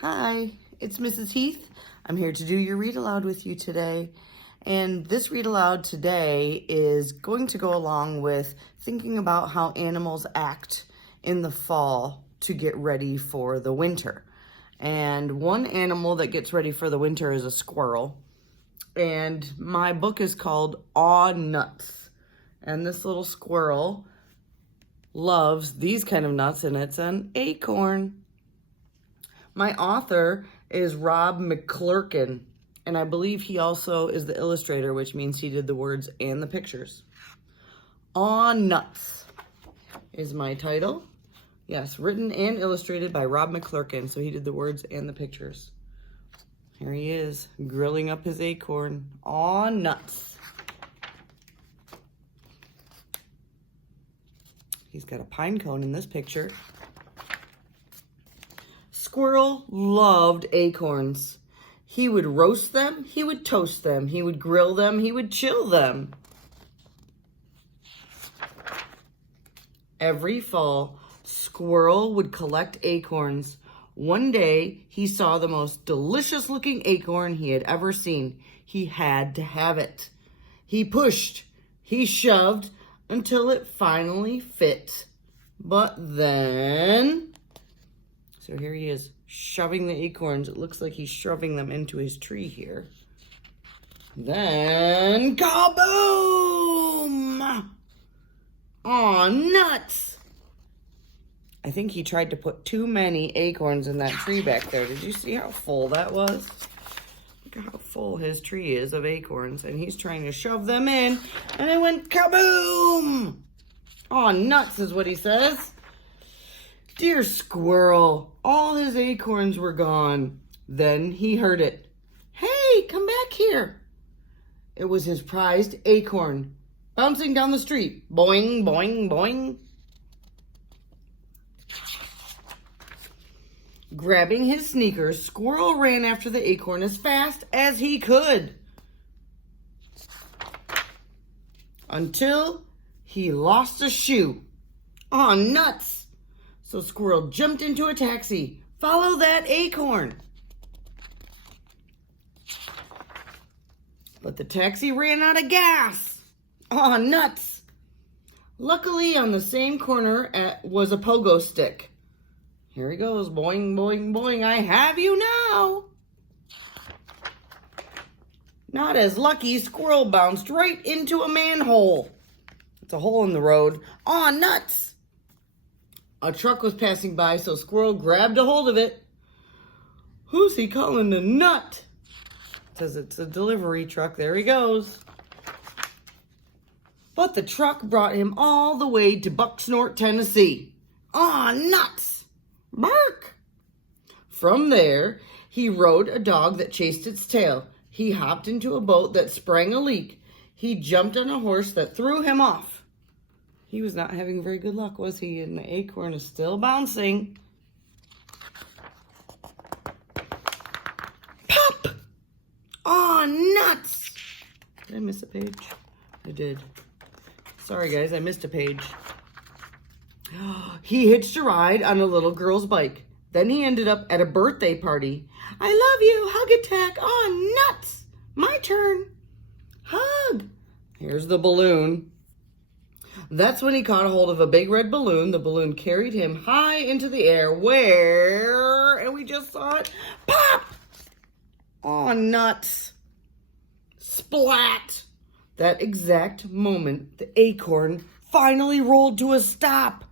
Hi, it's Mrs. Heath. I'm here to do your read aloud with you today. And this read aloud today is going to go along with thinking about how animals act in the fall to get ready for the winter. And one animal that gets ready for the winter is a squirrel. And my book is called Aw Nuts. And this little squirrel loves these kind of nuts, and it's an acorn. My author is Rob McClurkin, and I believe he also is the illustrator, which means he did the words and the pictures. Aw Nuts is my title. Yes, written and illustrated by Rob McClurkin, so he did the words and the pictures. Here he is, grilling up his acorn. Aw Nuts. He's got a pine cone in this picture. Squirrel loved acorns. He would roast them, he would toast them, he would grill them, he would chill them. Every fall, Squirrel would collect acorns. One day, he saw the most delicious looking acorn he had ever seen. He had to have it. He pushed, he shoved, until it finally fit. But then... So here he is, shoving the acorns. It looks like he's shoving them into his tree here. Then, kaboom! Aw, nuts! I think he tried to put too many acorns in that tree back there. Did you see how full that was? Look at how full his tree is of acorns. And he's trying to shove them in. And it went kaboom! Aw, nuts is what he says. Dear squirrel, all his acorns were gone. Then he heard it. Hey, come back here. It was his prized acorn, bouncing down the street. Boing, boing, boing. Grabbing his sneakers, Squirrel ran after the acorn as fast as he could. Until he lost a shoe. Aw, nuts! So Squirrel jumped into a taxi. Follow that acorn. But the taxi ran out of gas. Aw, nuts. Luckily, on the same corner was a pogo stick. Here he goes. Boing, boing, boing. I have you now. Not as lucky, Squirrel bounced right into a manhole. It's a hole in the road. Aw, nuts. A truck was passing by, so Squirrel grabbed a hold of it. Who's he calling a nut? Says it's a delivery truck. There he goes. But the truck brought him all the way to Bucksnort, Tennessee. Aw, nuts! Bark! From there, he rode a dog that chased its tail. He hopped into a boat that sprang a leak. He jumped on a horse that threw him off. He was not having very good luck, was he? And the acorn is still bouncing. Pop! Aw, nuts! Did I miss a page? I did. Sorry, guys, I missed a page. He hitched a ride on a little girl's bike. Then he ended up at a birthday party. I love you, hug attack. Aw, nuts! My turn. Hug. Here's the balloon. That's when he caught a hold of a big red balloon. The balloon carried him high into the air. Where? And we just saw it. Pop! Aw, nuts. Splat! That exact moment, the acorn finally rolled to a stop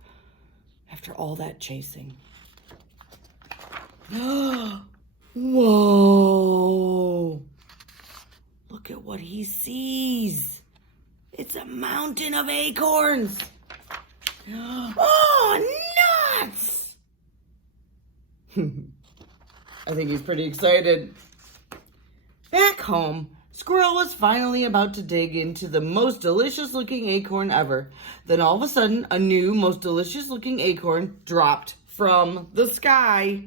after all that chasing. Whoa! Look at what he sees. It's a mountain of acorns. Oh, nuts! I think he's pretty excited. Back home, Squirrel was finally about to dig into the most delicious looking acorn ever. Then all of a sudden, a new, most delicious looking acorn dropped from the sky.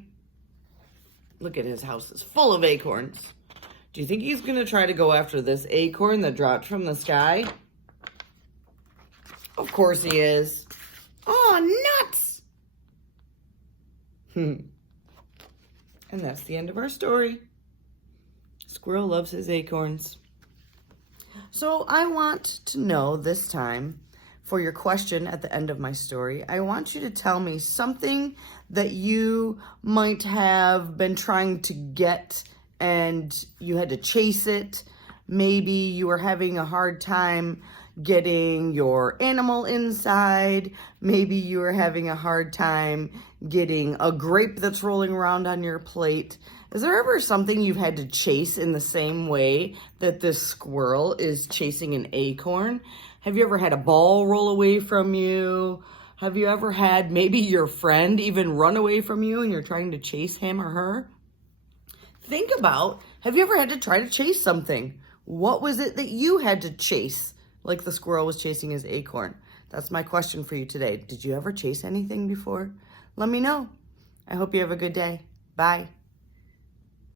Look at his house, it's full of acorns. Do you think he's going to try to go after this acorn that dropped from the sky? Of course he is. Oh, nuts! And that's the end of our story. Squirrel loves his acorns. So I want to know this time, for your question at the end of my story, I want you to tell me something that you might have been trying to get and you had to chase it. Maybe you were having a hard time getting your animal inside. Maybe you were having a hard time getting a grape that's rolling around on your plate. Is there ever something you've had to chase in the same way that this squirrel is chasing an acorn? Have you ever had a ball roll away from you? Have you ever had maybe your friend even run away from you and you're trying to chase him or her? Think about, have you ever had to try to chase something? What was it that you had to chase, like the squirrel was chasing his acorn? That's my question for you today. Did you ever chase anything before? Let me know. I hope you have a good day. Bye.